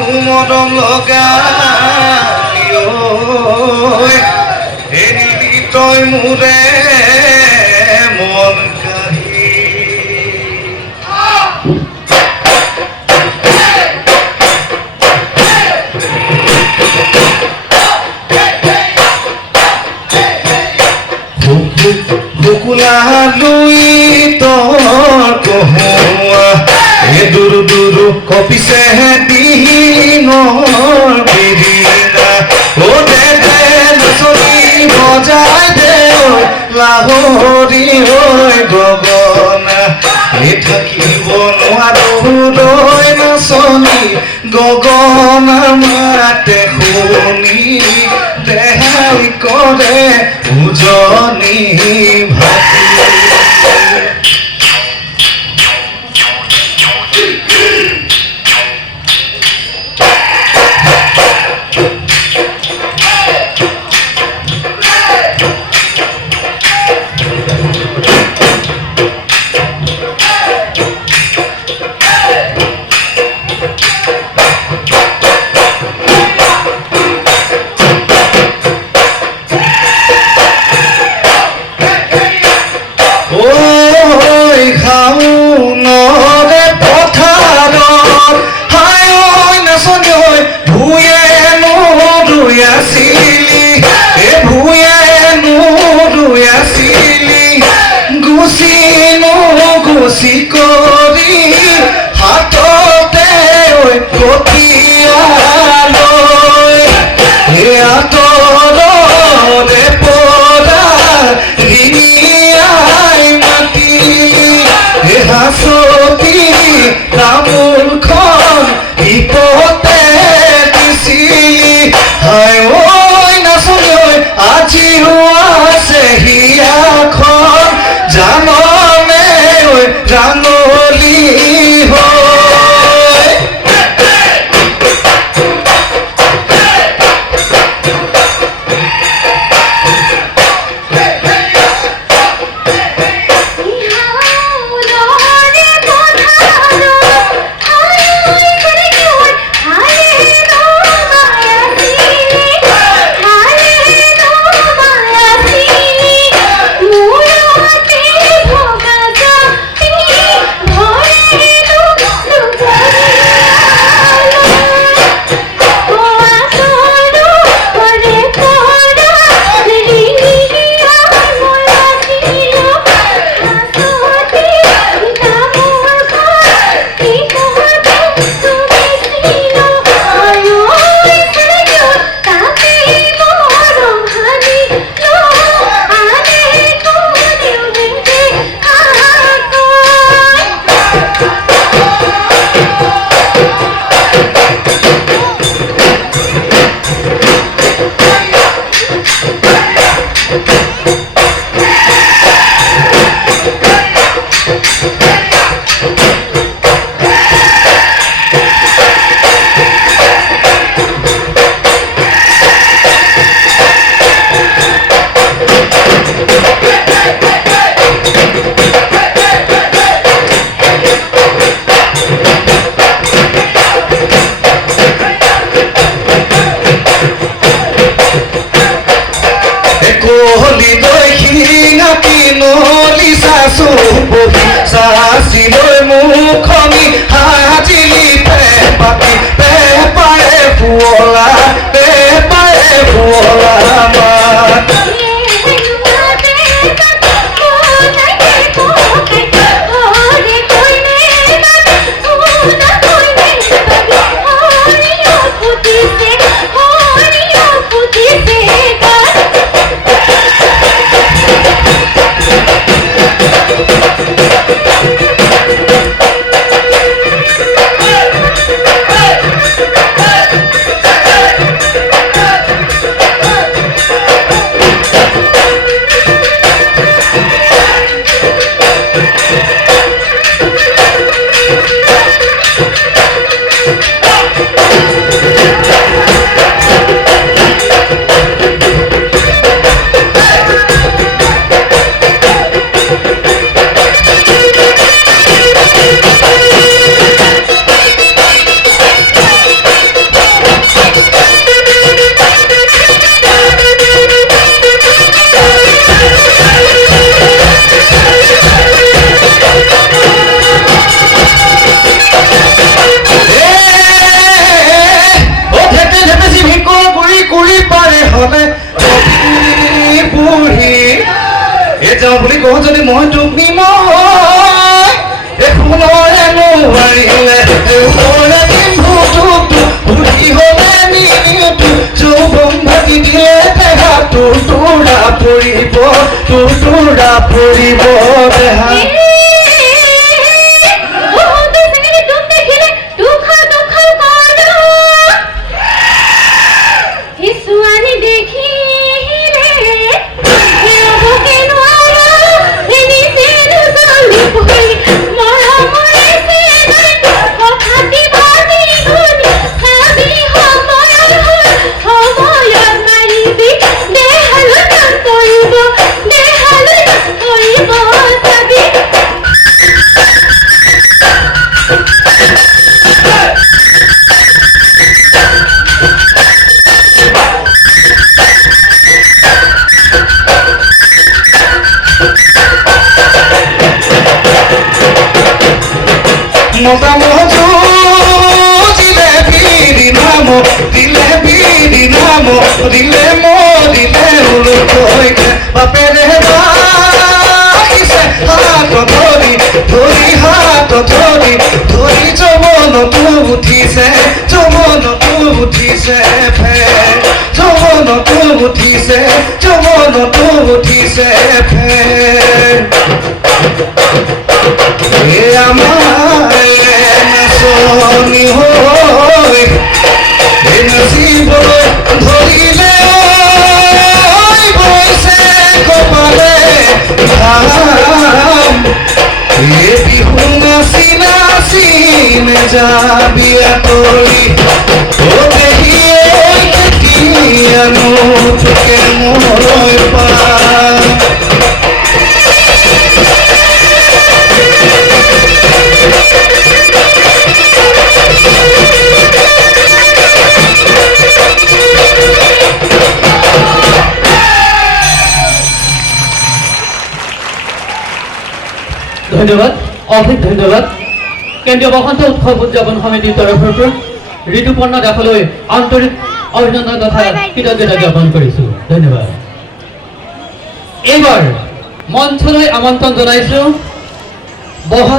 মৰম লগা এৰিলি তই মোৰে মন কাহি শুকুলা লুই তৰ কহুৱা দুৰু দুৰু কপিছে দিনৰ বিৰিনা ও দে দে নচলি বজাই দে লাহৰি হৈ গগনা থাকিব নোৱাৰো ৰৈ নচলি গগনা মাতে শুনি দেহাই কৰে উজনি ভাতি বুলি কওঁ যদি মই তোক নিময় এখনৰে নোৱাৰিলে ওপৰে বিহু তোক বুঢ়ী হ'লে নিতু যৌৱন ভাটি দিয়ে দেহা তোৰ তোৰা পৰিব দেহা মতা মজু দিলে বিৰি নাম দিলে দিলে উলুকৈ বাপেৰে বাহিছে হাত ধৰি যৌৱনটো উঠিছে ফেৰ যৌৱনটো উঠিছে ফেৰ আমাৰ নাচনি হৈ নাচিবলৈ ধৰিলে বৈছে কপালে ঘাম বিহু নাচি নেযাবি আঁতৰি দেহিয়ে কেতিয়ানো তোকে মই পাম ধন্যবাদ অশেষ ধন্যবাদ কেন্দ্ৰীয় বসন্ত উৎসৱ উদযাপন সমিতিৰ তৰফৰ পৰা ঋতুপৰ্ণা দাসলৈ আন্তৰিক অভিনন্দন তথা কৃতজ্ঞতা জ্ঞাপন কৰিছো ধন্যবাদ এইবাৰ মঞ্চলৈ আমন্ত্ৰণ জনাইছো বহাগ